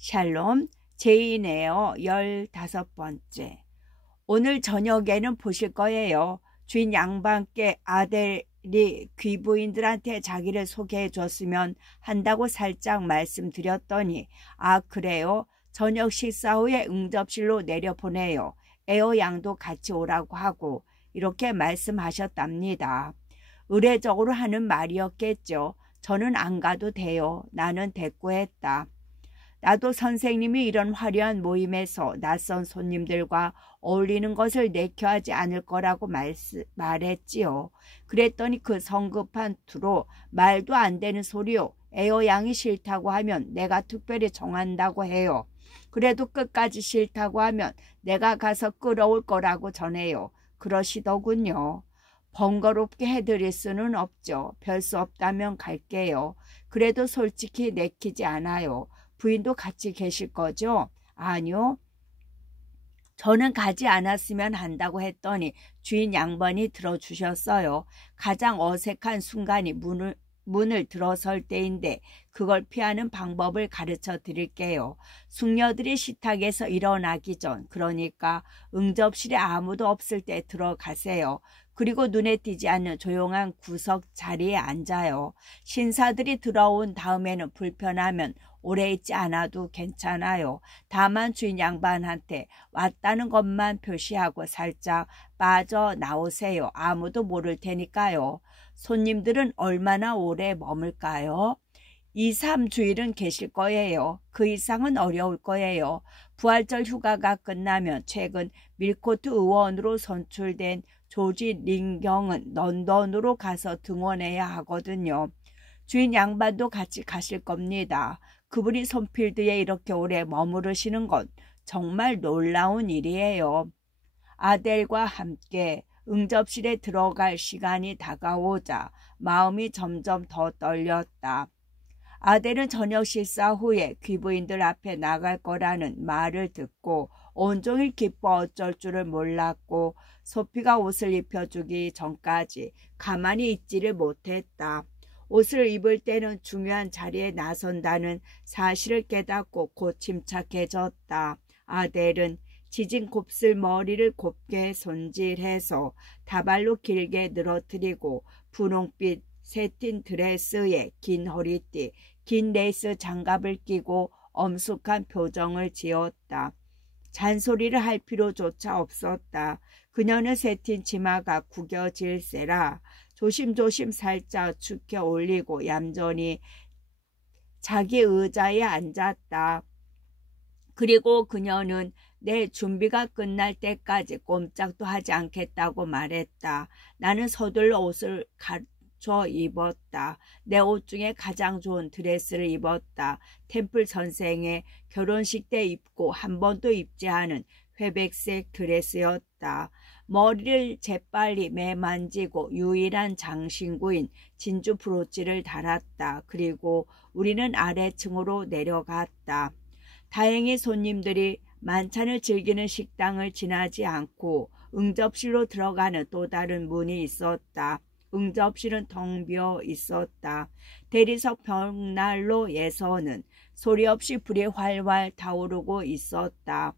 샬롬 제인에어 15번째. 오늘 저녁에는 보실 거예요. 주인 양반께 아델이 귀부인들한테 자기를 소개해 줬으면 한다고 살짝 말씀드렸더니 아 그래요? 저녁 식사 후에 응접실로 내려보내요. 에어 양도 같이 오라고 하고 이렇게 말씀하셨답니다. 의례적으로 하는 말이었겠죠. 저는 안 가도 돼요. 나는 대꾸했다. 나도 선생님이 이런 화려한 모임에서 낯선 손님들과 어울리는 것을 내켜하지 않을 거라고 말했지요. 그랬더니 그 성급한 투로 말도 안 되는 소리요. 에어 양이 싫다고 하면 내가 특별히 정한다고 해요. 그래도 끝까지 싫다고 하면 내가 가서 끌어올 거라고 전해요. 그러시더군요. 번거롭게 해드릴 수는 없죠. 별 수 없다면 갈게요. 그래도 솔직히 내키지 않아요. 부인도 같이 계실 거죠? 아니요. 저는 가지 않았으면 한다고 했더니 주인 양반이 들어주셨어요. 가장 어색한 순간이 문을 들어설 때인데 그걸 피하는 방법을 가르쳐 드릴게요. 숙녀들이 식탁에서 일어나기 전, 그러니까 응접실에 아무도 없을 때 들어가세요. 그리고 눈에 띄지 않는 조용한 구석 자리에 앉아요. 신사들이 들어온 다음에는 불편하면 오래 있지 않아도 괜찮아요. 다만 주인 양반한테 왔다는 것만 표시하고 살짝 빠져나오세요. 아무도 모를 테니까요. 손님들은 얼마나 오래 머물까요? 2, 3주일은 계실 거예요. 그 이상은 어려울 거예요. 부활절 휴가가 끝나면 최근 밀코트 의원으로 선출된 조지 링경은 런던으로 가서 등원해야 하거든요. 주인 양반도 같이 가실 겁니다. 그분이 손필드에 이렇게 오래 머무르시는 건 정말 놀라운 일이에요. 아델과 함께 응접실에 들어갈 시간이 다가오자 마음이 점점 더 떨렸다. 아델은 저녁 식사 후에 귀부인들 앞에 나갈 거라는 말을 듣고 온종일 기뻐 어쩔 줄을 몰랐고 소피가 옷을 입혀주기 전까지 가만히 있지를 못했다. 옷을 입을 때는 중요한 자리에 나선다는 사실을 깨닫고 곧 침착해졌다. 아델은 지진 곱슬 머리를 곱게 손질해서 다발로 길게 늘어뜨리고 분홍빛 새틴 드레스에 긴 허리띠, 긴 레이스 장갑을 끼고 엄숙한 표정을 지었다. 잔소리를 할 필요조차 없었다. 그녀는 새틴 치마가 구겨질세라 조심조심 살짝 축혀 올리고 얌전히 자기 의자에 앉았다. 그리고 그녀는 내 준비가 끝날 때까지 꼼짝도 하지 않겠다고 말했다. 나는 서둘러 옷을 갖춰 입었다. 내 옷 중에 가장 좋은 드레스를 입었다. 템플 선생의 결혼식 때 입고 한 번도 입지 않은 회백색 드레스였다. 머리를 재빨리 매만지고 유일한 장신구인 진주 브로치를 달았다. 그리고 우리는 아래층으로 내려갔다. 다행히 손님들이 만찬을 즐기는 식당을 지나지 않고 응접실로 들어가는 또 다른 문이 있었다. 응접실은 텅 비어 있었다. 대리석 벽난로에서는 소리 없이 불이 활활 타오르고 있었다.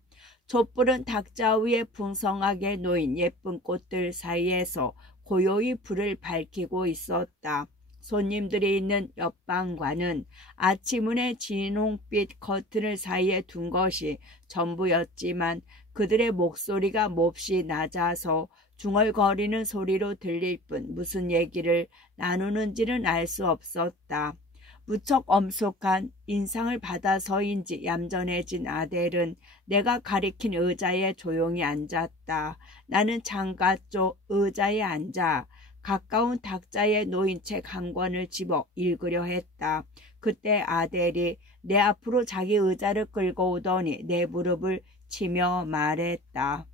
촛불은 탁자 위에 풍성하게 놓인 예쁜 꽃들 사이에서 고요히 불을 밝히고 있었다. 손님들이 있는 옆방과는 아치문의 진홍빛 커튼을 사이에 둔 것이 전부였지만 그들의 목소리가 몹시 낮아서 중얼거리는 소리로 들릴 뿐 무슨 얘기를 나누는지는 알 수 없었다. 무척 엄숙한 인상을 받아서인지 얌전해진 아델은 내가 가리킨 의자에 조용히 앉았다. 나는 창가 쪽 의자에 앉아 가까운 탁자에 놓인 책 한 권을 집어 읽으려 했다. 그때 아델이 내 앞으로 자기 의자를 끌고 오더니 내 무릎을 치며 말했다.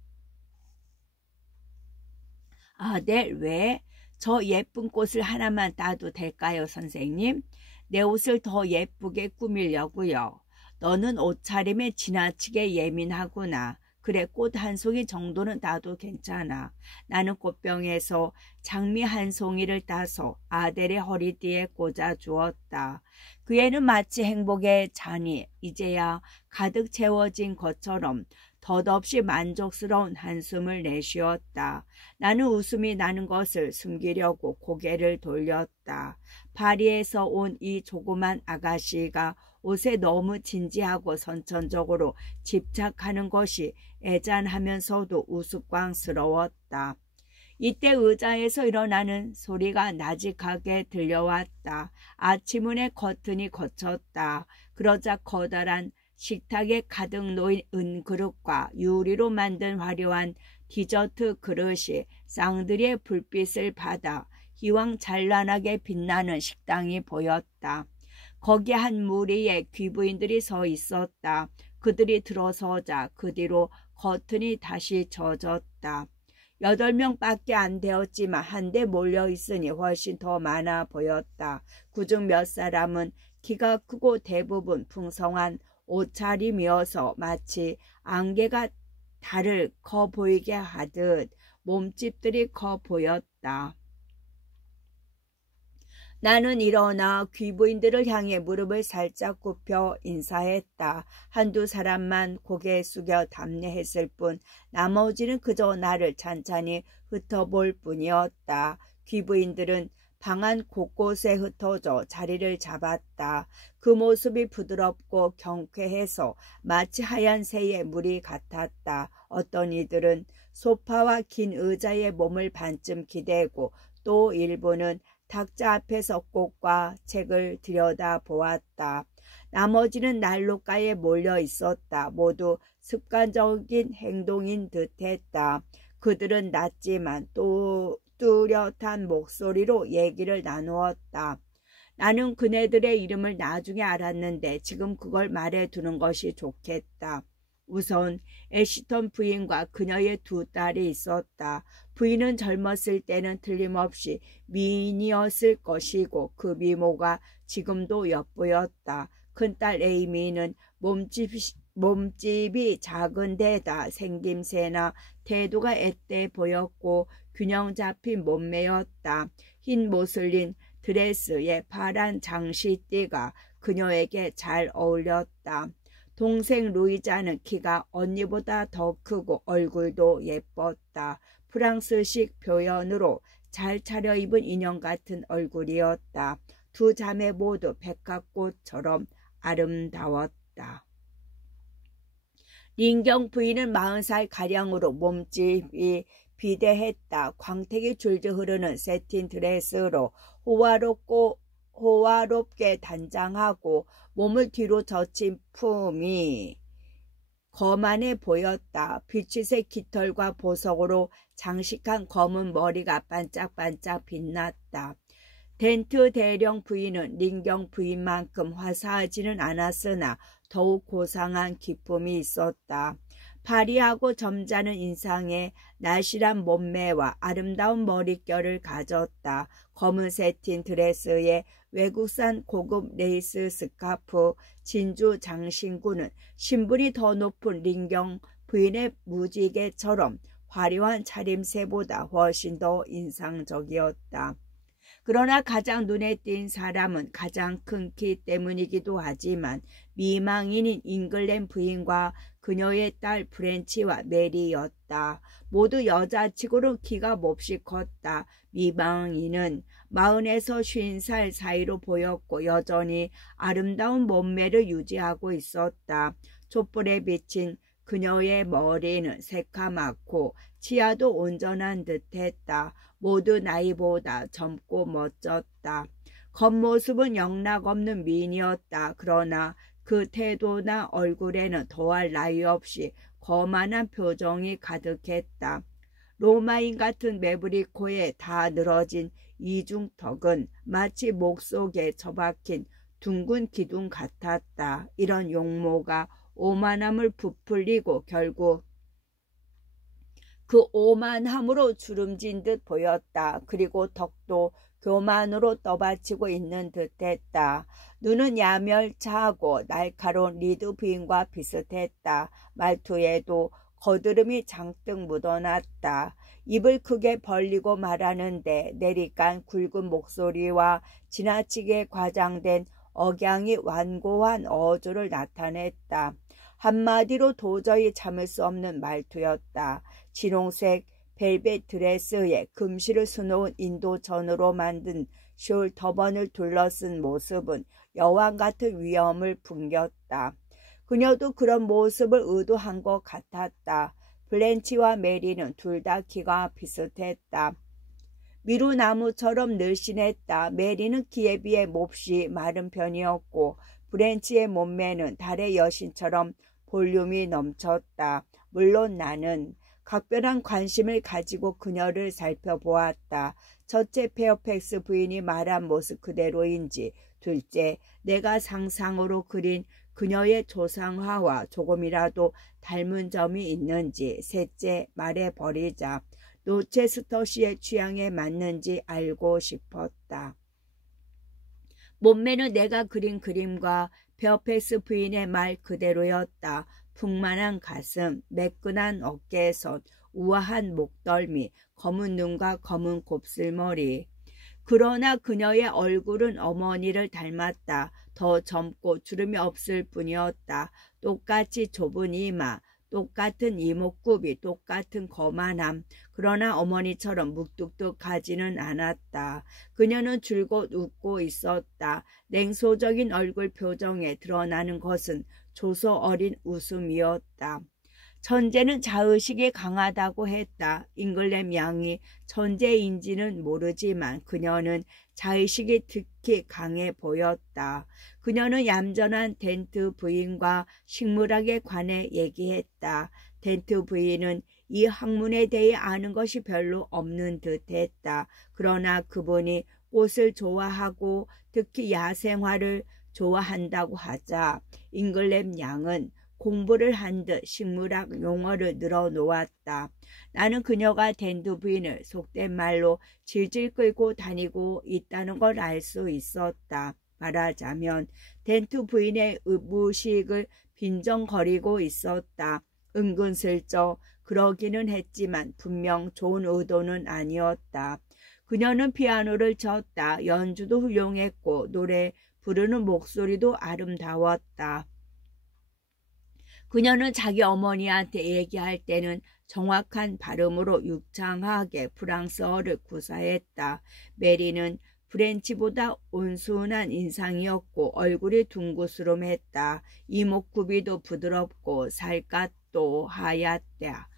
아델, 왜? 저 예쁜 꽃을 하나만 따도 될까요, 선생님? 내 옷을 더 예쁘게 꾸미려고요. 너는 옷차림에 지나치게 예민하구나. 그래, 꽃 한 송이 정도는 따도 괜찮아. 나는 꽃병에서 장미 한 송이를 따서 아델의 허리띠에 꽂아 주었다. 그 애는 마치 행복의 잔이 이제야 가득 채워진 것처럼 덧없이 만족스러운 한숨을 내쉬었다. 나는 웃음이 나는 것을 숨기려고 고개를 돌렸다. 파리에서 온 이 조그만 아가씨가 옷에 너무 진지하고 선천적으로 집착하는 것이 애잔하면서도 우스꽝스러웠다. 이때 의자에서 일어나는 소리가 나직하게 들려왔다. 아침은의 커튼이 걷혔다. 그러자 커다란 식탁에 가득 놓인 은그릇과 유리로 만든 화려한 디저트 그릇이 쌍들이의 불빛을 받아 희왕찬란하게 빛나는 식당이 보였다. 거기 한 무리의 귀부인들이 서 있었다. 그들이 들어서자 그 뒤로 커튼이 다시 젖었다. 8명밖에 안 되었지만 한데 몰려 있으니 훨씬 더 많아 보였다. 그중 몇 사람은 키가 크고 대부분 풍성한 옷차림이어서 마치 안개가 달을 커 보이게 하듯 몸집들이 커 보였다. 나는 일어나 귀부인들을 향해 무릎을 살짝 굽혀 인사했다. 한두 사람만 고개 숙여 답례했을 뿐 나머지는 그저 나를 찬찬히 흩어볼 뿐이었다. 귀부인들은 방 안 곳곳에 흩어져 자리를 잡았다. 그 모습이 부드럽고 경쾌해서 마치 하얀 새의 물이 같았다. 어떤 이들은 소파와 긴 의자에 몸을 반쯤 기대고 또 일부는 탁자 앞에서 꽃과 책을 들여다보았다. 나머지는 난로가에 몰려 있었다. 모두 습관적인 행동인 듯했다. 그들은 낮지만 또 뚜렷한 목소리로 얘기를 나누었다. 나는 그네들의 이름을 나중에 알았는데 지금 그걸 말해두는 것이 좋겠다. 우선 애시턴 부인과 그녀의 두 딸이 있었다. 부인은 젊었을 때는 틀림없이 미인이었을 것이고 그 미모가 지금도 엿보였다. 큰딸 에이미는 몸집이 작은 데다 생김새나 태도가 앳돼 보였고 균형 잡힌 몸매였다. 흰 모슬린 드레스에 파란 장시띠가 그녀에게 잘 어울렸다. 동생 루이자는 키가 언니보다 더 크고 얼굴도 예뻤다. 프랑스식 표현으로 잘 차려입은 인형 같은 얼굴이었다. 두 자매 모두 백합꽃처럼 아름다웠다. 린경 부인은 40살가량으로 몸집이 비대했다. 광택이 줄줄 흐르는 세틴 드레스로 호화롭게 단장하고 몸을 뒤로 젖힌 품이 거만해 보였다. 빛빛의 깃털과 보석으로 장식한 검은 머리가 반짝반짝 빛났다. 덴트 대령 부인은 린경 부인만큼 화사하지는 않았으나 더욱 고상한 기품이 있었다. 파리하고 점잖은 인상에 날씬한 몸매와 아름다운 머릿결을 가졌다. 검은 세틴 드레스에 외국산 고급 레이스 스카프, 진주 장신구는 신분이 더 높은 린경 부인의 무지개처럼 화려한 차림새보다 훨씬 더 인상적이었다. 그러나 가장 눈에 띈 사람은 가장 큰 키 때문이기도 하지만 미망인인 잉글랜 부인과 그녀의 딸 프렌치와 메리였다. 모두 여자치고는 키가 몹시 컸다. 미망인은 40에서 50살 사이로 보였고 여전히 아름다운 몸매를 유지하고 있었다. 촛불에 비친 그녀의 머리는 새카맣고 치아도 온전한 듯했다. 모두 나이보다 젊고 멋졌다. 겉모습은 영락없는 미인이었다. 그러나 그 태도나 얼굴에는 더할 나위 없이 거만한 표정이 가득했다. 로마인 같은 매부리 코에 다 늘어진 이중턱은 마치 목 속에 처박힌 둥근 기둥 같았다. 이런 용모가 오만함을 부풀리고 결국 그 오만함으로 주름진 듯 보였다. 그리고 덕도 교만으로 떠받치고 있는 듯했다. 눈은 야멸차하고 날카로운 리드 부인과 비슷했다. 말투에도 거드름이 장뜩 묻어났다. 입을 크게 벌리고 말하는데 내리깐 굵은 목소리와 지나치게 과장된 억양이 완고한 어조를 나타냈다. 한마디로 도저히 참을 수 없는 말투였다. 진홍색 벨벳 드레스에 금실을 수놓은 인도전으로 만든 숄 터번을 둘러쓴 모습은 여왕 같은 위엄을 풍겼다. 그녀도 그런 모습을 의도한 것 같았다. 블렌치와 메리는 둘 다 키가 비슷했다. 미루나무처럼 늘씬했다. 메리는 키에 비해 몹시 마른 편이었고 블렌치의 몸매는 달의 여신처럼 볼륨이 넘쳤다. 물론 나는 각별한 관심을 가지고 그녀를 살펴보았다. 첫째, 페어팩스 부인이 말한 모습 그대로인지, 둘째, 내가 상상으로 그린 그녀의 조상화와 조금이라도 닮은 점이 있는지, 셋째, 말해버리자. 노체스터시의 취향에 맞는지 알고 싶었다. 몸매는 내가 그린 그림과 페어팩스 부인의 말 그대로였다. 풍만한 가슴, 매끈한 어깨선, 우아한 목덜미, 검은 눈과 검은 곱슬머리. 그러나 그녀의 얼굴은 어머니를 닮았다. 더 젊고 주름이 없을 뿐이었다. 똑같이 좁은 이마, 똑같은 이목구비, 똑같은 거만함. 그러나 어머니처럼 묵뚝뚝하지는 않았다. 그녀는 줄곧 웃고 있었다. 냉소적인 얼굴 표정에 드러나는 것은 조소 어린 웃음이었다. 천재는 자의식이 강하다고 했다. 잉글램 양이 천재인지는 모르지만 그녀는 자의식이 특히 강해 보였다. 그녀는 얌전한 덴트 부인과 식물학에 관해 얘기했다. 덴트 부인은 이 학문에 대해 아는 것이 별로 없는 듯 했다. 그러나 그분이 꽃을 좋아하고 특히 야생화를 좋아한다고 하자 잉글램 양은 공부를 한 듯 식물학 용어를 늘어놓았다. 나는 그녀가 덴트 부인을 속된 말로 질질 끌고 다니고 있다는 걸 알 수 있었다. 말하자면 덴트 부인의 무식을 빈정거리고 있었다. 은근슬쩍 그러기는 했지만 분명 좋은 의도는 아니었다. 그녀는 피아노를 쳤다. 연주도 훌륭했고 노래 부르는 목소리도 아름다웠다. 그녀는 자기 어머니한테 얘기할 때는 정확한 발음으로 유창하게 프랑스어를 구사했다. 메리는 프렌치보다 온순한 인상이었고 얼굴이 둥그스름했다. 이목구비도 부드럽고 살갗도 하얗다.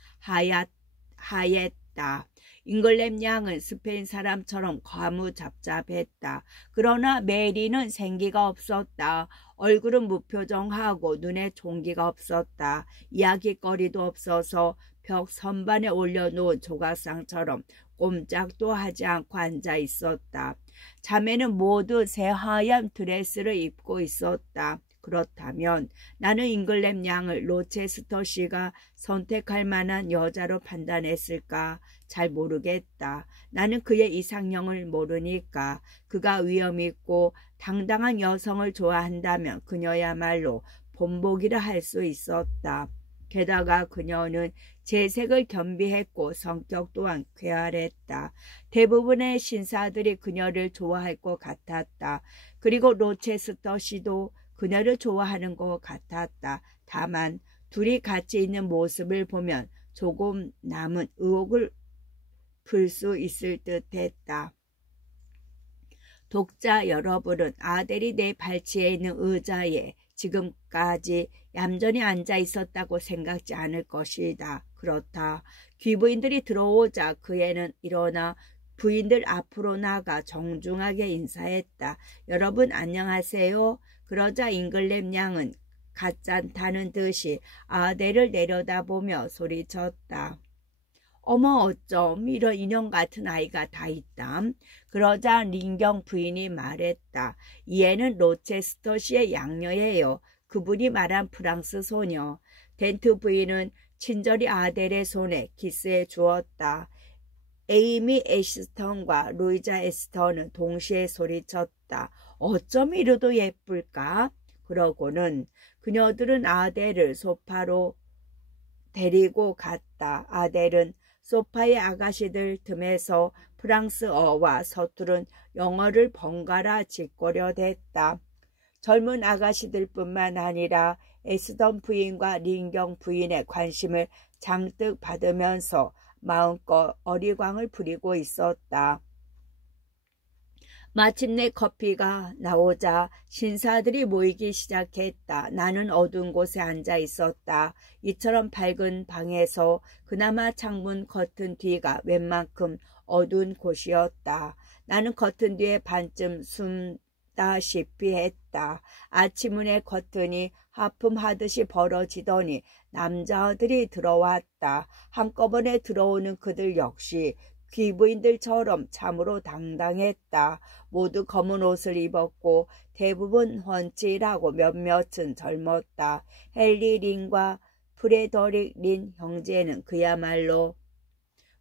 잉글램 양은 스페인 사람처럼 과무잡잡했다. 그러나 메리는 생기가 없었다. 얼굴은 무표정하고 눈에 종기가 없었다. 이야기거리도 없어서 벽 선반에 올려놓은 조각상처럼 꼼짝도 하지 않고 앉아 있었다. 자매는 모두 새하얀 드레스를 입고 있었다. 그렇다면 나는 잉글램 양을 로체스터시가 선택할 만한 여자로 판단했을까? 잘 모르겠다. 나는 그의 이상형을 모르니까. 그가 위엄있고 당당한 여성을 좋아한다면 그녀야말로 본보기를 할 수 있었다. 게다가 그녀는 재색을 겸비했고 성격 또한 쾌활했다. 대부분의 신사들이 그녀를 좋아할 것 같았다. 그리고 로체스터시도 그녀를 좋아하는 것 같았다. 다만 둘이 같이 있는 모습을 보면 조금 남은 의혹을 풀 수 있을 듯했다. 독자 여러분은 아델이 내 발치에 있는 의자에 지금까지 얌전히 앉아 있었다고 생각지 않을 것이다. 그렇다. 귀부인들이 들어오자 그 애는 일어나 부인들 앞으로 나가 정중하게 인사했다. 여러분 안녕하세요. 그러자 잉글램 양은 가짠다는 듯이 아델을 내려다보며 소리쳤다. 어머 어쩜 이런 인형 같은 아이가 다 있담. 그러자 린경 부인이 말했다. 이 애는 로체스터시의 양녀예요. 그분이 말한 프랑스 소녀. 덴트 부인은 친절히 아델의 손에 키스해 주었다. 에이미 애시스턴과 루이자 에스턴은 동시에 소리쳤다. 어쩜 이리도 예쁠까? 그러고는 그녀들은 아델을 소파로 데리고 갔다. 아델은 소파의 아가씨들 틈에서 프랑스어와 서투른 영어를 번갈아 짓고려 댔다. 젊은 아가씨들뿐만 아니라 에스던 부인과 린경 부인의 관심을 장뜩 받으면서 마음껏 어리광을 부리고 있었다. 마침내 커피가 나오자 신사들이 모이기 시작했다. 나는 어두운 곳에 앉아 있었다. 이처럼 밝은 방에서 그나마 창문 커튼 뒤가 웬만큼 어두운 곳이었다. 나는 커튼 뒤에 반쯤 숨다시피 했다. 아침문의 커튼이 하품하듯이 벌어지더니 남자들이 들어왔다. 한꺼번에 들어오는 그들 역시 귀부인들처럼 참으로 당당했다. 모두 검은 옷을 입었고 대부분 훤칠하고 몇몇은 젊었다. 헨리 린과 프레더릭 린 형제는 그야말로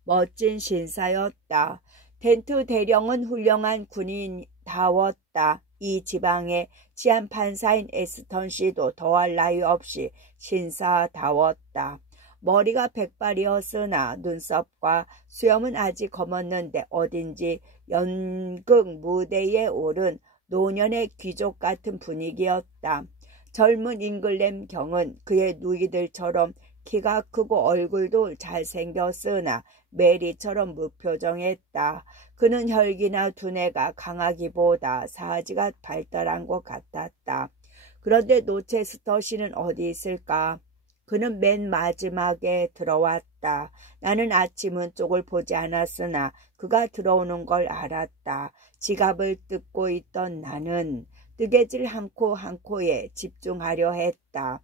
멋진 신사였다. 덴트 대령은 훌륭한 군인다웠다. 이 지방의 치안 판사인 에스턴 씨도 더할 나위 없이 신사다웠다. 머리가 백발이었으나 눈썹과 수염은 아직 검었는데 어딘지 연극 무대에 오른 노년의 귀족 같은 분위기였다. 젊은 잉글램 경은 그의 누이들처럼 키가 크고 얼굴도 잘생겼으나 메리처럼 무표정했다. 그는 혈기나 두뇌가 강하기보다 사지가 발달한 것 같았다. 그런데 노체스터 씨는 어디 있을까? 그는 맨 마지막에 들어왔다. 나는 아침은 쪽을 보지 않았으나 그가 들어오는 걸 알았다. 지갑을 뜯고 있던 나는 뜨개질 한 코 한 코에 집중하려 했다.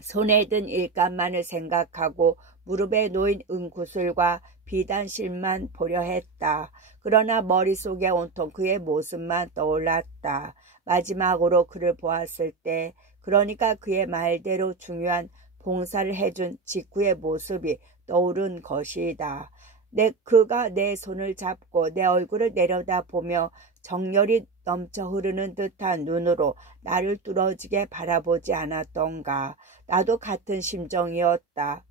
손에 든 일감만을 생각하고 무릎에 놓인 은구슬과 비단실만 보려 했다. 그러나 머릿속에 온통 그의 모습만 떠올랐다. 마지막으로 그를 보았을 때, 그러니까 그의 말대로 중요한 봉사를 해준 직후의 모습이 떠오른 것이다. 그가 내 손을 잡고 내 얼굴을 내려다보며 정열이 넘쳐 흐르는 듯한 눈으로 나를 뚫어지게 바라보지 않았던가. 나도 같은 심정이었다.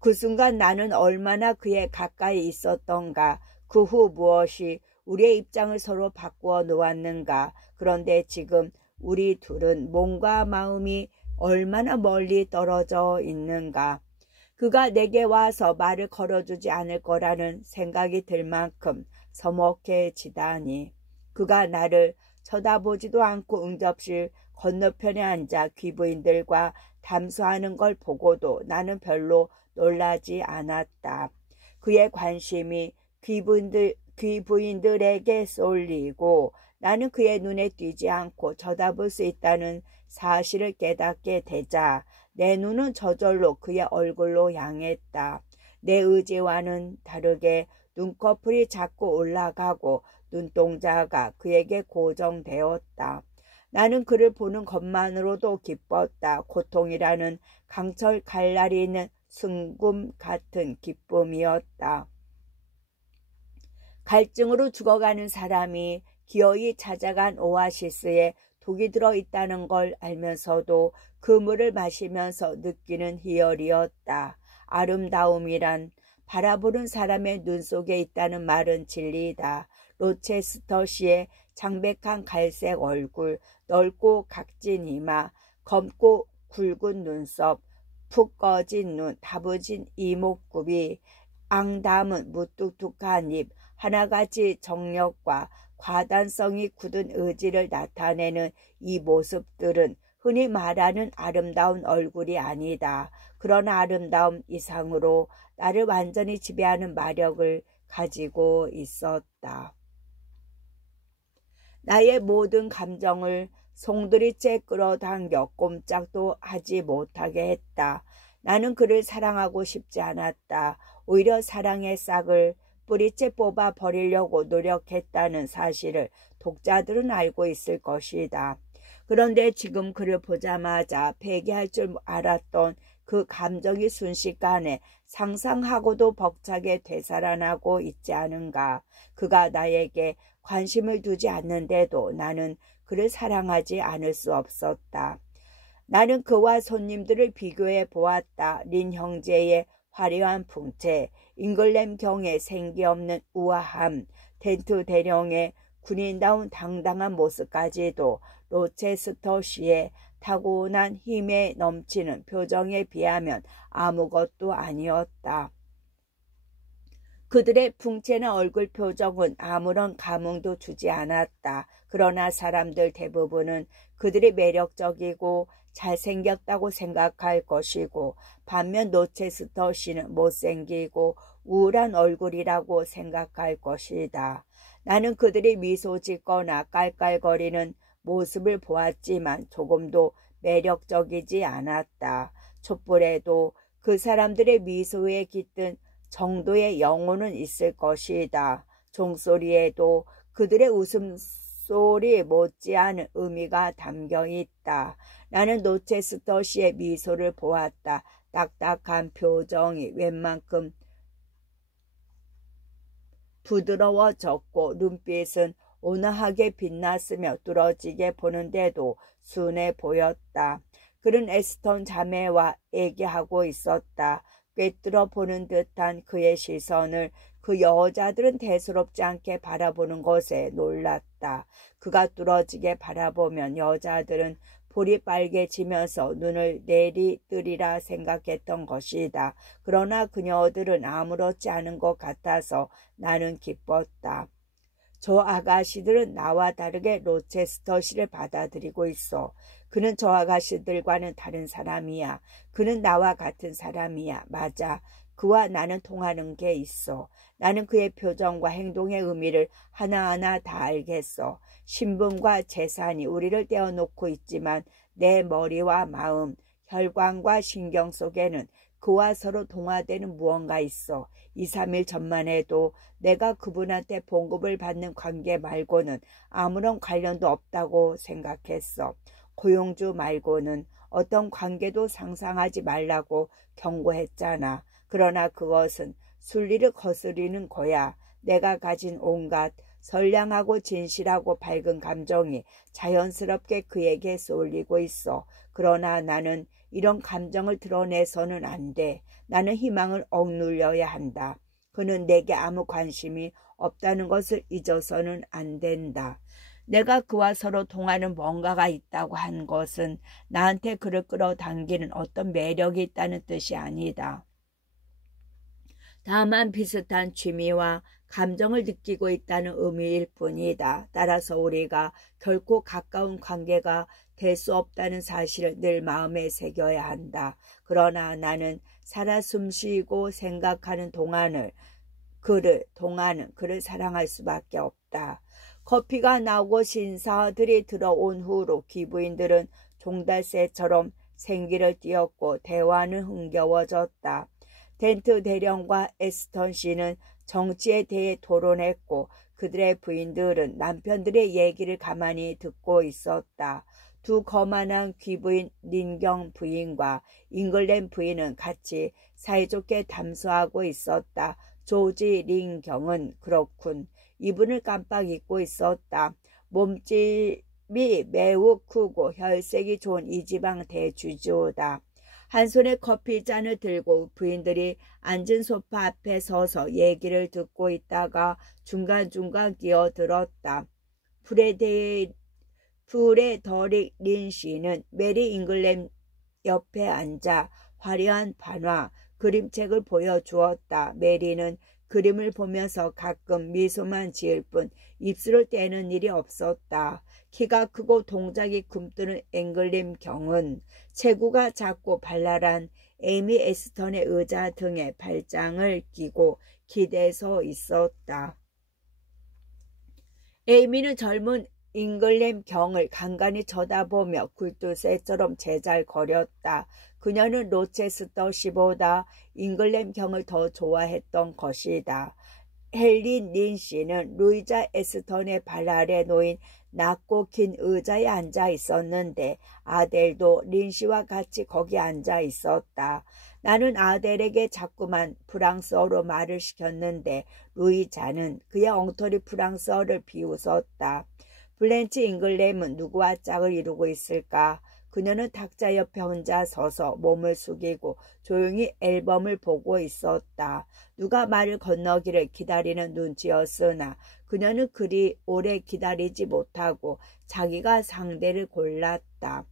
그 순간 나는 얼마나 그에 가까이 있었던가. 그 후 무엇이 우리의 입장을 서로 바꾸어 놓았는가. 그런데 지금 우리 둘은 몸과 마음이 얼마나 멀리 떨어져 있는가. 그가 내게 와서 말을 걸어주지 않을 거라는 생각이 들 만큼 서먹해지다니. 그가 나를 쳐다보지도 않고 응접실 건너편에 앉아 귀부인들과 담소하는 걸 보고도 나는 별로 놀라지 않았다. 그의 관심이 귀부인들에게 쏠리고 나는 그의 눈에 띄지 않고 쳐다볼 수 있다는 사실을 깨닫게 되자 내 눈은 저절로 그의 얼굴로 향했다. 내 의지와는 다르게 눈꺼풀이 자꾸 올라가고 눈동자가 그에게 고정되었다. 나는 그를 보는 것만으로도 기뻤다. 고통이라는 강철 갈라리는 순금 같은 기쁨이었다. 갈증으로 죽어가는 사람이 기어이 찾아간 오아시스에 독이 들어있다는 걸 알면서도 그 물을 마시면서 느끼는 희열이었다. 아름다움이란 바라보는 사람의 눈 속에 있다는 말은 진리다. 로체스터 씨의 창백한 갈색 얼굴, 넓고 각진 이마, 검고 굵은 눈썹, 푹 꺼진 눈, 다부진 이목구비, 앙담은 무뚝뚝한 입, 하나같이 정력과 과단성이 굳은 의지를 나타내는 이 모습들은 흔히 말하는 아름다운 얼굴이 아니다. 그런 아름다움 이상으로 나를 완전히 지배하는 마력을 가지고 있었다. 나의 모든 감정을 송두리째 끌어당겨 꼼짝도 하지 못하게 했다. 나는 그를 사랑하고 싶지 않았다. 오히려 사랑의 싹을 뿌리째 뽑아 버리려고 노력했다는 사실을 독자들은 알고 있을 것이다. 그런데 지금 그를 보자마자 폐기할 줄 알았던 그 감정이 순식간에 상상하고도 벅차게 되살아나고 있지 않은가. 그가 나에게 관심을 두지 않는데도 나는 그를 사랑하지 않을 수 없었다. 나는 그와 손님들을 비교해 보았다. 린 형제의 화려한 풍채, 잉글램 경의 생기 없는 우아함, 텐트 대령의 군인다운 당당한 모습까지도 로체스터 시의 타고난 힘에 넘치는 표정에 비하면 아무것도 아니었다. 그들의 풍채나 얼굴 표정은 아무런 감흥도 주지 않았다. 그러나 사람들 대부분은 그들이 매력적이고 잘생겼다고 생각할 것이고, 반면 로체스터 씨는 못생기고 우울한 얼굴이라고 생각할 것이다. 나는 그들이 미소 짓거나 깔깔거리는 모습을 보았지만 조금도 매력적이지 않았다. 촛불에도 그 사람들의 미소에 깃든 정도의 영혼은 있을 것이다. 종소리에도 그들의 웃음소리 못지않은 의미가 담겨 있다. 나는 로체스터 씨의 미소를 보았다. 딱딱한 표정이 웬만큼 부드러워졌고 눈빛은 온화하게 빛났으며 뚫어지게 보는데도 순해 보였다. 그는 에스턴 자매와 얘기하고 있었다. 꿰뚫어 보는 듯한 그의 시선을 그 여자들은 대수롭지 않게 바라보는 것에 놀랐다. 그가 뚫어지게 바라보면 여자들은 볼이 빨개지면서 눈을 내리뜨리라 생각했던 것이다. 그러나 그녀들은 아무렇지 않은 것 같아서 나는 기뻤다. 저 아가씨들은 나와 다르게 로체스터 씨를 받아들이고 있어. 그는 저 아가씨들과는 다른 사람이야. 그는 나와 같은 사람이야. 맞아. 그와 나는 통하는 게 있어. 나는 그의 표정과 행동의 의미를 하나하나 다 알겠어. 신분과 재산이 우리를 떼어놓고 있지만 내 머리와 마음, 혈관과 신경 속에는 그와 서로 동화되는 무언가 있어. 2, 3일 전만 해도 내가 그분한테 봉급을 받는 관계 말고는 아무런 관련도 없다고 생각했어. 고용주 말고는 어떤 관계도 상상하지 말라고 경고했잖아. 그러나 그것은 순리를 거스리는 거야. 내가 가진 온갖 선량하고 진실하고 밝은 감정이 자연스럽게 그에게 쏠리고 있어. 그러나 나는 이런 감정을 드러내서는 안 돼. 나는 희망을 억눌려야 한다. 그는 내게 아무 관심이 없다는 것을 잊어서는 안 된다. 내가 그와 서로 통하는 뭔가가 있다고 한 것은 나한테 그를 끌어당기는 어떤 매력이 있다는 뜻이 아니다. 다만 비슷한 취미와 감정을 느끼고 있다는 의미일 뿐이다. 따라서 우리가 결코 가까운 관계가 될 수 없다는 사실을 늘 마음에 새겨야 한다. 그러나 나는 살아 숨쉬고 생각하는 동안은 그를 사랑할 수밖에 없다. 커피가 나오고 신사들이 들어온 후로 귀부인들은 종달새처럼 생기를 띄었고 대화는 흥겨워졌다. 텐트 대령과 에스턴 씨는 정치에 대해 토론했고 그들의 부인들은 남편들의 얘기를 가만히 듣고 있었다. 두 거만한 귀부인 린경 부인과 잉글랜 부인은 같이 사이좋게 담소하고 있었다. 조지 린경은 그렇군. 이분을 깜빡 잊고 있었다. 몸집이 매우 크고 혈색이 좋은 이 지방 대주주다. 한 손에 커피잔을 들고 부인들이 앉은 소파 앞에 서서 얘기를 듣고 있다가 중간중간 끼어들었다. 프레더릭 린 씨는 메리 잉글램 옆에 앉아 화려한 판화, 그림책을 보여주었다. 메리는 그림을 보면서 가끔 미소만 지을 뿐 입술을 떼는 일이 없었다. 키가 크고 동작이 굼뜨는 앵글림 경은 체구가 작고 발랄한 에이미 에스턴의 의자 등에 발장을 끼고 기대서 있었다. 에이미는 젊은 잉글램 경을 간간히 쳐다보며 굴뚝새처럼 제잘거렸다. 그녀는 로체스터 씨보다 잉글램 경을 더 좋아했던 것이다. 헬린 린 씨는 루이자 에스턴의 발 아래 놓인 낮고 긴 의자에 앉아 있었는데 아델도 린 씨와 같이 거기 앉아 있었다. 나는 아델에게 자꾸만 프랑스어로 말을 시켰는데 루이자는 그의 엉터리 프랑스어를 비웃었다. 블렌치 잉글램은 누구와 짝을 이루고 있을까? 그녀는 탁자 옆에 혼자 서서 몸을 숙이고 조용히 앨범을 보고 있었다. 누가 말을 건너기를 기다리는 눈치였으나 그녀는 그리 오래 기다리지 못하고 자기가 상대를 골랐다.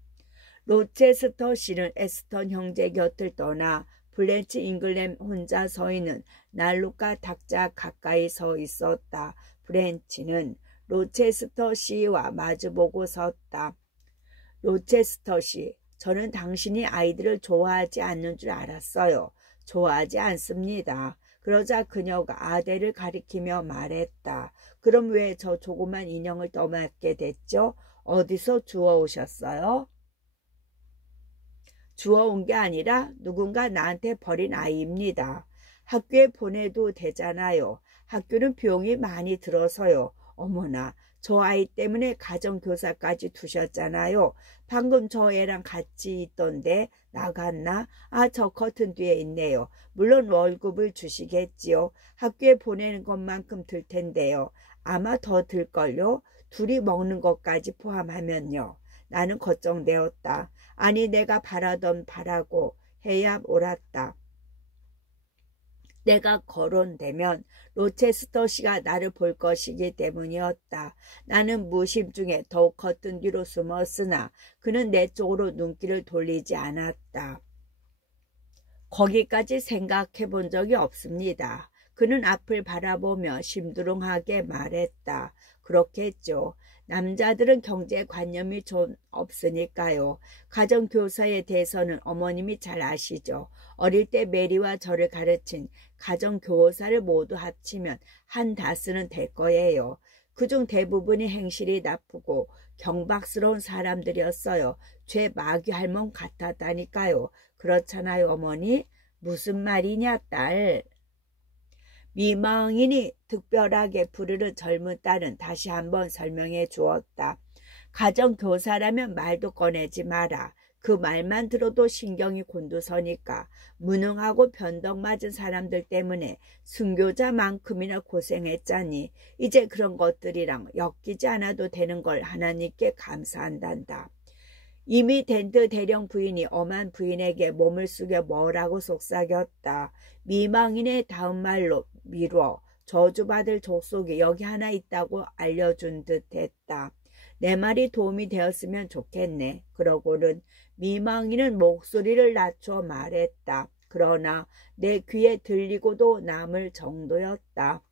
로체스터 씨는 에스턴 형제 곁을 떠나 블렌치 잉글램 혼자 서 있는 난로가 탁자 가까이 서 있었다. 블렌치는 로체스터 씨와 마주보고 섰다. 로체스터 씨, 저는 당신이 아이들을 좋아하지 않는 줄 알았어요. 좋아하지 않습니다. 그러자 그녀가 아델을 가리키며 말했다. 그럼 왜 저 조그만 인형을 떠맡게 됐죠? 어디서 주워오셨어요? 주워온 게 아니라 누군가 나한테 버린 아이입니다. 학교에 보내도 되잖아요. 학교는 비용이 많이 들어서요. 어머나, 저 아이 때문에 가정교사까지 두셨잖아요. 방금 저 애랑 같이 있던데 나갔나? 아, 저 커튼 뒤에 있네요. 물론 월급을 주시겠지요. 학교에 보내는 것만큼 들 텐데요. 아마 더 들걸요. 둘이 먹는 것까지 포함하면요. 나는 걱정되었다. 아니, 내가 바라던 바라고 해야 옳았다. 내가 거론되면 로체스터 씨가 나를 볼 것이기 때문이었다. 나는 무심 중에 더욱 커튼 뒤로 숨었으나 그는 내 쪽으로 눈길을 돌리지 않았다. 거기까지 생각해 본 적이 없습니다. 그는 앞을 바라보며 심드렁하게 말했다. 그렇겠죠. 남자들은 경제관념이 좀 없으니까요. 가정교사에 대해서는 어머님이 잘 아시죠. 어릴 때 메리와 저를 가르친 가정교사를 모두 합치면 한 다스는 될 거예요. 그중 대부분이 행실이 나쁘고 경박스러운 사람들이었어요. 죄 마귀 할멈 같았다니까요. 그렇잖아요, 어머니? 무슨 말이냐, 딸? 미망인이 특별하게 부르는 젊은 딸은 다시 한번 설명해 주었다. 가정교사라면 말도 꺼내지 마라. 그 말만 들어도 신경이 곤두서니까 무능하고 변덕 맞은 사람들 때문에 순교자만큼이나 고생했자니 이제 그런 것들이랑 엮이지 않아도 되는 걸 하나님께 감사한단다. 이미 덴트 대령 부인이 엄한 부인에게 몸을 숙여 뭐라고 속삭였다. 미망인의 다음 말로 미뤄 저주받을 족속이 여기 하나 있다고 알려준 듯 했다. 내 말이 도움이 되었으면 좋겠네. 그러고는 미망인은 목소리를 낮춰 말했다. 그러나 내 귀에 들리고도 남을 정도였다.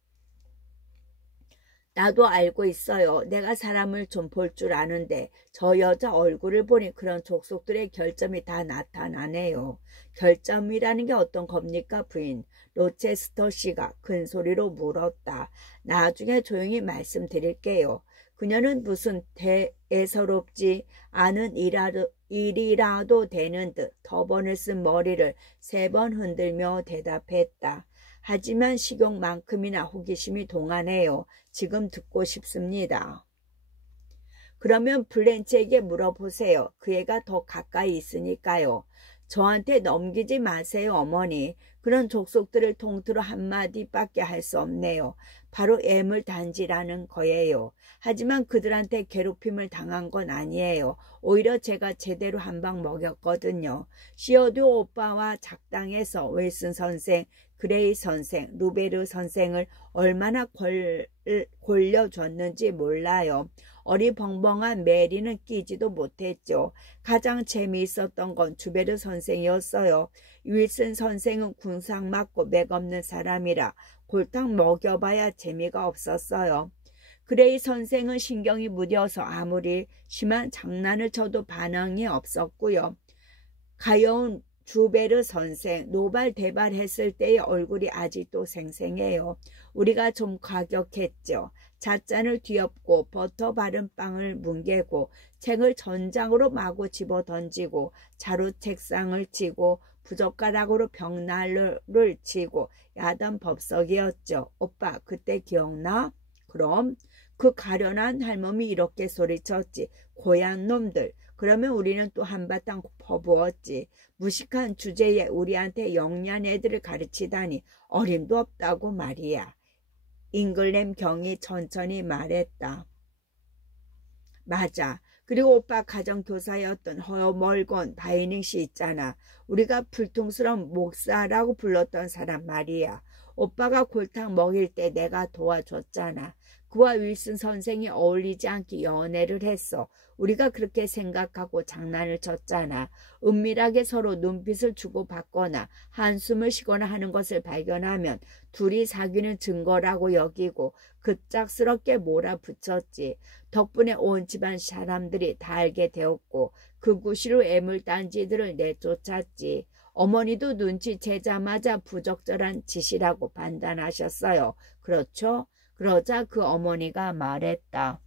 나도 알고 있어요. 내가 사람을 좀 볼 줄 아는데 저 여자 얼굴을 보니 그런 족속들의 결점이 다 나타나네요. 결점이라는 게 어떤 겁니까, 부인? 로체스터 씨가 큰 소리로 물었다. 나중에 조용히 말씀드릴게요. 그녀는 무슨 대애스럽지 않은 일이라도 되는 듯 터번을 쓴 머리를 3번 흔들며 대답했다. 하지만 식욕만큼이나 호기심이 동하네요. 지금 듣고 싶습니다. 그러면 블렌치에게 물어보세요. 그 애가 더 가까이 있으니까요. 저한테 넘기지 마세요, 어머니. 그런 족속들을 통틀어 한마디밖에 할 수 없네요. 바로 애물단지라는 거예요. 하지만 그들한테 괴롭힘을 당한 건 아니에요. 오히려 제가 제대로 한 방 먹였거든요. 시어도 오빠와 작당해서 윌슨 선생, 그레이 선생, 루베르 선생을 얼마나 골려줬는지 몰라요. 어리벙벙한 메리는 끼지도 못했죠. 가장 재미있었던 건 주베르 선생이었어요. 윌슨 선생은 궁상 맞고 맥없는 사람이라 골탕 먹여봐야 재미가 없었어요. 그레이 선생은 신경이 무뎌서 아무리 심한 장난을 쳐도 반응이 없었고요. 가여운 주베르 선생, 노발대발했을 때의 얼굴이 아직도 생생해요. 우리가 좀 과격했죠. 잣잔을 뒤엎고 버터 바른 빵을 뭉개고 책을 전장으로 마구 집어던지고 자루 책상을 치고 부젓가락으로 벽난로를 치고 야단 법석이었죠. 오빠 그때 기억나? 그럼 그 가련한 할멈이 이렇게 소리쳤지. 고얀 놈들. 그러면 우리는 또 한바탕 퍼부었지. 무식한 주제에 우리한테 영리한 애들을 가르치다니 어림도 없다고 말이야. 잉글램 경이 천천히 말했다. 맞아. 그리고 오빠 가정교사였던 허멀건 바이닝 씨 있잖아. 우리가 불통스러운 목사라고 불렀던 사람 말이야. 오빠가 골탕 먹일 때 내가 도와줬잖아. 그와 윌슨 선생이 어울리지 않게 연애를 했어. 우리가 그렇게 생각하고 장난을 쳤잖아. 은밀하게 서로 눈빛을 주고받거나 한숨을 쉬거나 하는 것을 발견하면 둘이 사귀는 증거라고 여기고 급작스럽게 몰아붙였지. 덕분에 온 집안 사람들이 다 알게 되었고 그 구실로 애물단지들을 내쫓았지. 어머니도 눈치채자마자 부적절한 짓이라고 판단하셨어요. 그렇죠? 그러자 그 어머니가 말했다.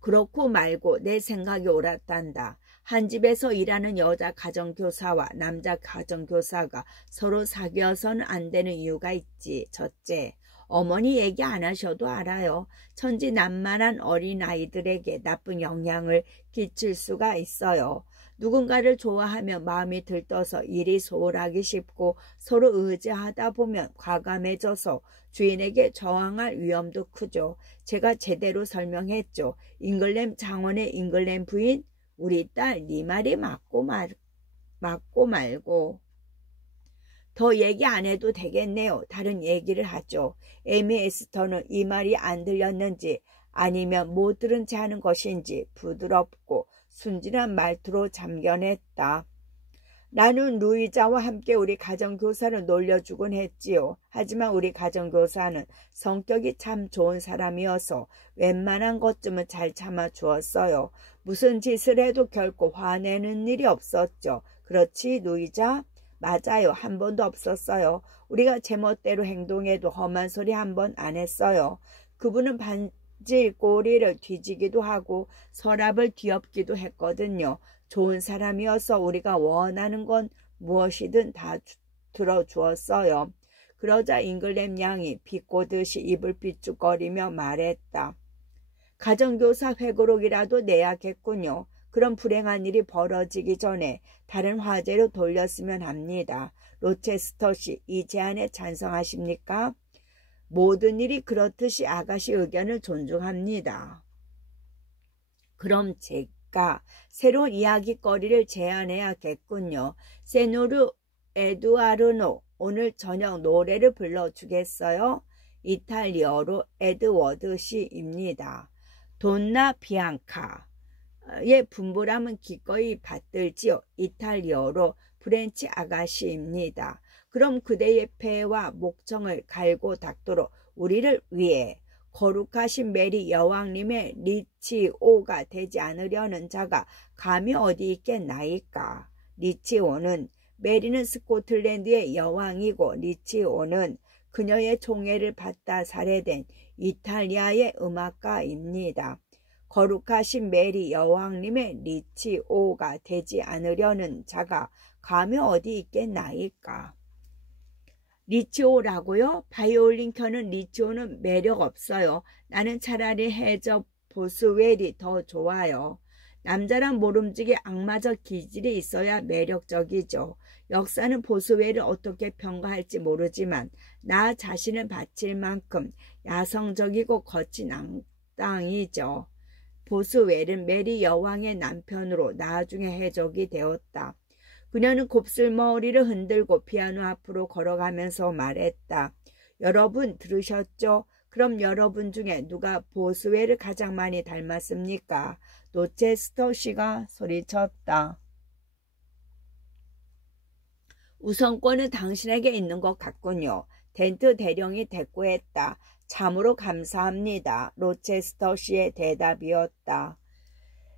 그렇고 말고 내 생각이 옳았단다. 한 집에서 일하는 여자 가정교사와 남자 가정교사가 서로 사귀어서는 안 되는 이유가 있지. 첫째, 어머니 얘기 안 하셔도 알아요. 천진난만한 어린아이들에게 나쁜 영향을 끼칠 수가 있어요. 누군가를 좋아하면 마음이 들떠서 일이 소홀하기 쉽고 서로 의지하다 보면 과감해져서 주인에게 저항할 위험도 크죠. 제가 제대로 설명했죠. 잉글램 장원의 잉글램 부인, 우리 딸 네 말이 맞고 말고. 더 얘기 안 해도 되겠네요. 다른 얘기를 하죠. 에미 에스터는 이 말이 안 들렸는지 아니면 못 들은 채 하는 것인지 부드럽고 순진한 말투로 참견했다. 나는 루이자와 함께 우리 가정교사를 놀려주곤 했지요. 하지만 우리 가정교사는 성격이 참 좋은 사람이어서 웬만한 것쯤은 잘 참아주었어요. 무슨 짓을 해도 결코 화내는 일이 없었죠. 그렇지, 루이자? 맞아요. 한 번도 없었어요. 우리가 제멋대로 행동해도 험한 소리 한 번 안 했어요. 그분은 반지 꼬리를 뒤지기도 하고 서랍을 뒤엎기도 했거든요. 좋은 사람이어서 우리가 원하는 건 무엇이든 다 들어주었어요. 그러자 잉글램 양이 비꼬듯이 입을 삐죽거리며 말했다. 가정교사 회고록이라도 내야겠군요. 그런 불행한 일이 벌어지기 전에 다른 화제로 돌렸으면 합니다. 로체스터 씨, 이 제안에 찬성하십니까? 모든 일이 그렇듯이 아가씨 의견을 존중합니다. 그럼 제가 새로운 이야기거리를 제안해야겠군요. 세노르 에두아르노, 오늘 저녁 노래를 불러주겠어요? 이탈리어로 에드워드 씨입니다. 돈나 비앙카. 의 분부람은 기꺼이 받들지요. 이탈리어로 프렌치 아가씨입니다. 그럼 그대의 폐와 목청을 갈고 닦도록 우리를 위해 거룩하신 메리 여왕님의 리치오가 되지 않으려는 자가 감히 어디 있겠나이까. 리치오는 메리는 스코틀랜드의 여왕이고 리치오는 그녀의 총애를 받다 살해된 이탈리아의 음악가입니다. 거룩하신 메리 여왕님의 리치오가 되지 않으려는 자가 감히 어디 있겠나이까. 리치오라고요? 바이올린 켜는 리치오는 매력 없어요. 나는 차라리 해저 보스웰이 더 좋아요. 남자란 모름지기 악마적 기질이 있어야 매력적이죠. 역사는 보스웰을 어떻게 평가할지 모르지만 나 자신을 바칠 만큼 야성적이고 거친 악당이죠. 보스웰은 메리 여왕의 남편으로 나중에 해적이 되었다. 그녀는 곱슬머리를 흔들고 피아노 앞으로 걸어가면서 말했다. 여러분 들으셨죠? 그럼 여러분 중에 누가 보스웰을 가장 많이 닮았습니까? 로체스터 씨가 소리쳤다. 우선권은 당신에게 있는 것 같군요. 덴트 대령이 대꾸했다. 참으로 감사합니다. 로체스터 씨의 대답이었다.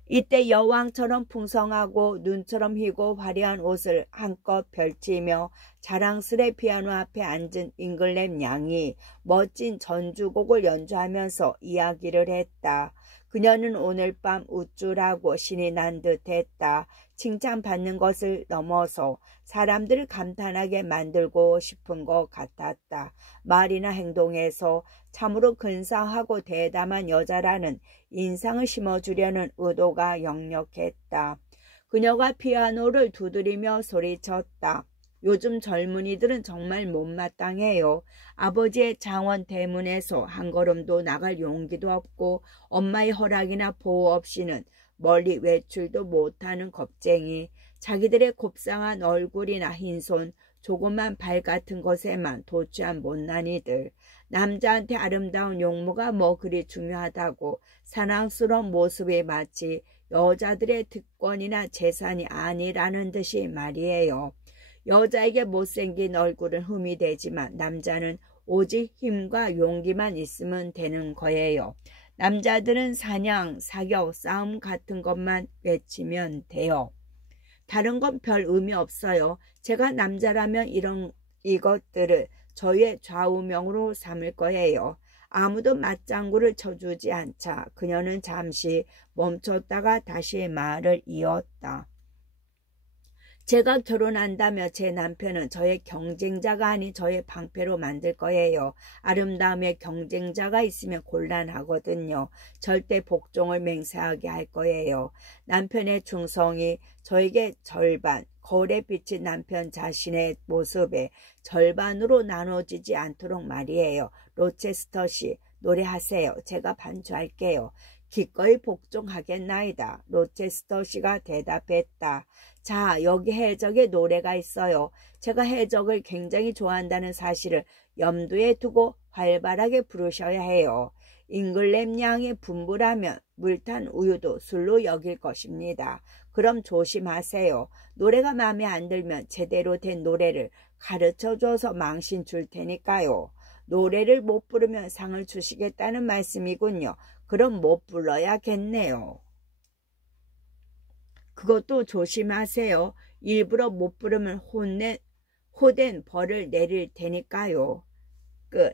이때 여왕처럼 풍성하고 눈처럼 희고 화려한 옷을 한껏 펼치며 자랑스레 피아노 앞에 앉은 잉글램 양이 멋진 전주곡을 연주하면서 이야기를 했다. 그녀는 오늘 밤 우쭐하고 신이 난 듯했다. 칭찬받는 것을 넘어서 사람들을 감탄하게 만들고 싶은 것 같았다. 말이나 행동에서 참으로 근사하고 대담한 여자라는 인상을 심어주려는 의도가 역력했다. 그녀가 피아노를 두드리며 소리쳤다. 요즘 젊은이들은 정말 못마땅해요. 아버지의 장원 대문에서 한 걸음도 나갈 용기도 없고 엄마의 허락이나 보호 없이는 멀리 외출도 못하는 겁쟁이. 자기들의 곱상한 얼굴이나 흰손, 조그만 발 같은 것에만 도취한 못난이들. 남자한테 아름다운 용모가 뭐 그리 중요하다고 사랑스러운 모습이 마치 여자들의 특권이나 재산이 아니라는 듯이 말이에요. 여자에게 못생긴 얼굴은 흠이 되지만 남자는 오직 힘과 용기만 있으면 되는 거예요. 남자들은 사냥, 사격, 싸움 같은 것만 외치면 돼요. 다른 건 별 의미 없어요. 제가 남자라면 이것들을 저의 좌우명으로 삼을 거예요. 아무도 맞장구를 쳐주지 않자 그녀는 잠시 멈췄다가 다시 말을 이었다. 제가 결혼한다며 제 남편은 저의 경쟁자가 아닌 저의 방패로 만들 거예요. 아름다움에 경쟁자가 있으면 곤란하거든요. 절대 복종을 맹세하게 할 거예요. 남편의 충성이 저에게 절반, 거울에 비친 남편 자신의 모습에 절반으로 나눠지지 않도록 말이에요. 로체스터 씨, 노래하세요. 제가 반주할게요. 기꺼이 복종하겠나이다. 로체스터 씨가 대답했다. 자, 여기 해적의 노래가 있어요. 제가 해적을 굉장히 좋아한다는 사실을 염두에 두고 활발하게 부르셔야 해요. 잉글램 양의 분부라면 물탄 우유도 술로 여길 것입니다. 그럼 조심하세요. 노래가 마음에 안 들면 제대로 된 노래를 가르쳐줘서 망신 줄 테니까요. 노래를 못 부르면 상을 주시겠다는 말씀이군요. 그럼 못 불러야겠네요. 그것도 조심하세요. 일부러 못 부르면 호된 벌을 내릴 테니까요. 끝.